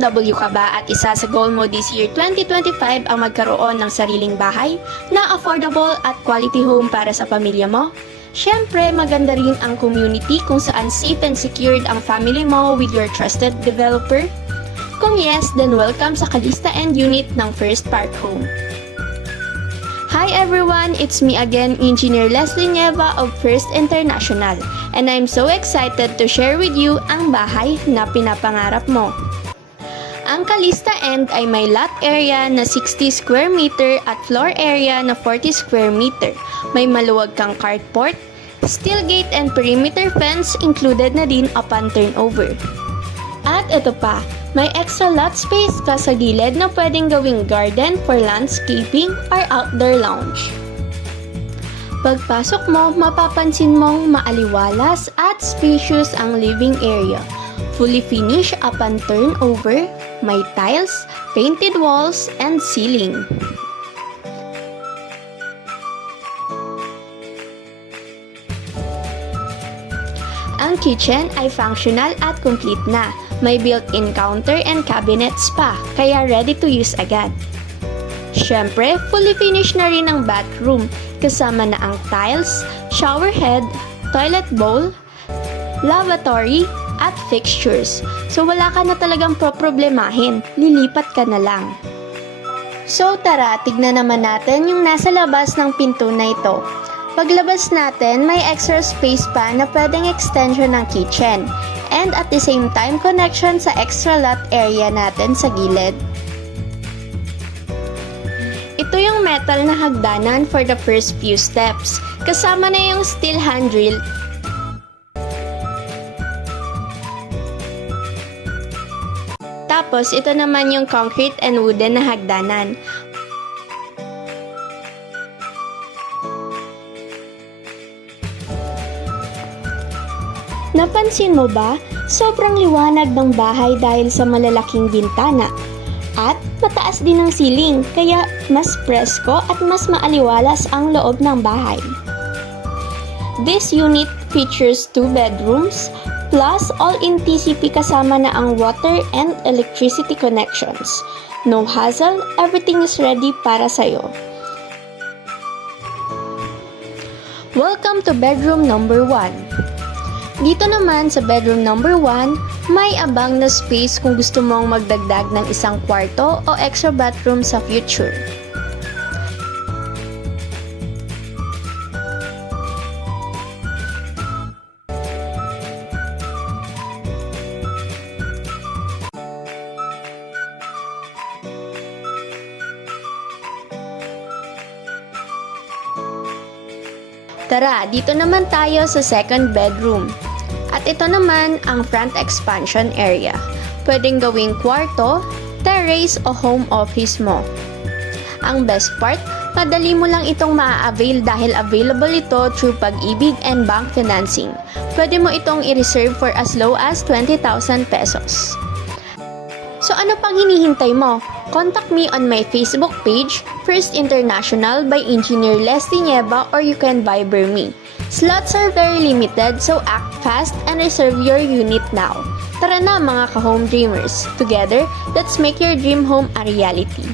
OFW ka ba at isa sa goal mo this year 2025 ang magkaroon ng sariling bahay na affordable at quality home para sa pamilya mo? Siyempre, maganda rin ang community kung saan safe and secured ang family mo with your trusted developer? Kung yes, then welcome sa Calista End Unit ng First Park Home. Hi everyone, it's me again, Engineer Leslie Nieva of First International, and I'm so excited to share with you ang bahay na pinapangarap mo. Ang Calista End ay may lot area na 60 square meter at floor area na 40 square meter. May maluwag kang carport, steel gate and perimeter fence included na din upon turnover. At ito pa, may extra lot space ka sa gilid na pwedeng gawing garden for landscaping or outdoor lounge. Pagpasok mo, mapapansin mong maaliwalas at spacious ang living area. Fully finished upon turnover, may tiles, painted walls, and ceiling. Ang kitchen ay functional at complete na. May built-in counter and cabinets pa, kaya ready to use agad. Siyempre, fully finished na rin ang bathroom, kasama na ang tiles, shower head, toilet bowl, lavatory, at fixtures. So wala ka na talagang problemahin, lilipat ka na lang. So tara, tignan naman natin yung nasa labas ng pinto na ito. Paglabas natin, may extra space pa na pwedeng extension ng kitchen and at the same time connection sa extra lot area natin sa gilid. Ito yung metal na hagdanan for the first few steps. Kasama na yung steel handrail. Tapos ito naman yung concrete and wooden na hagdanan. Napansin mo ba? Sobrang liwanag ng bahay dahil sa malalaking bintana. At mataas din ang ceiling, kaya mas presko at mas maaliwalas ang loob ng bahay. This unit features 2 bedrooms, plus all-in TCP kasama na ang water and electricity connections. No hassle, everything is ready para sa'yo. Welcome to bedroom number 1. Dito naman sa bedroom number 1, may abang na space kung gusto mong magdagdag ng isang kwarto o extra bathroom sa future. Tara, dito naman tayo sa second bedroom. At ito naman ang front expansion area. Pwedeng gawing kwarto, terrace o home office mo. Ang best part, madali mo lang itong maa-avail dahil available ito through Pag-ibig and bank financing. Pwede mo itong i-reserve for as low as 20,000 pesos. So ano pang hinihintay mo? Contact me on my Facebook page, First International by Engineer Leslie Nieva, or you can Viber me. Slots are very limited, so act fast and reserve your unit now. Tara na mga ka-home dreamers! Together, let's make your dream home a reality.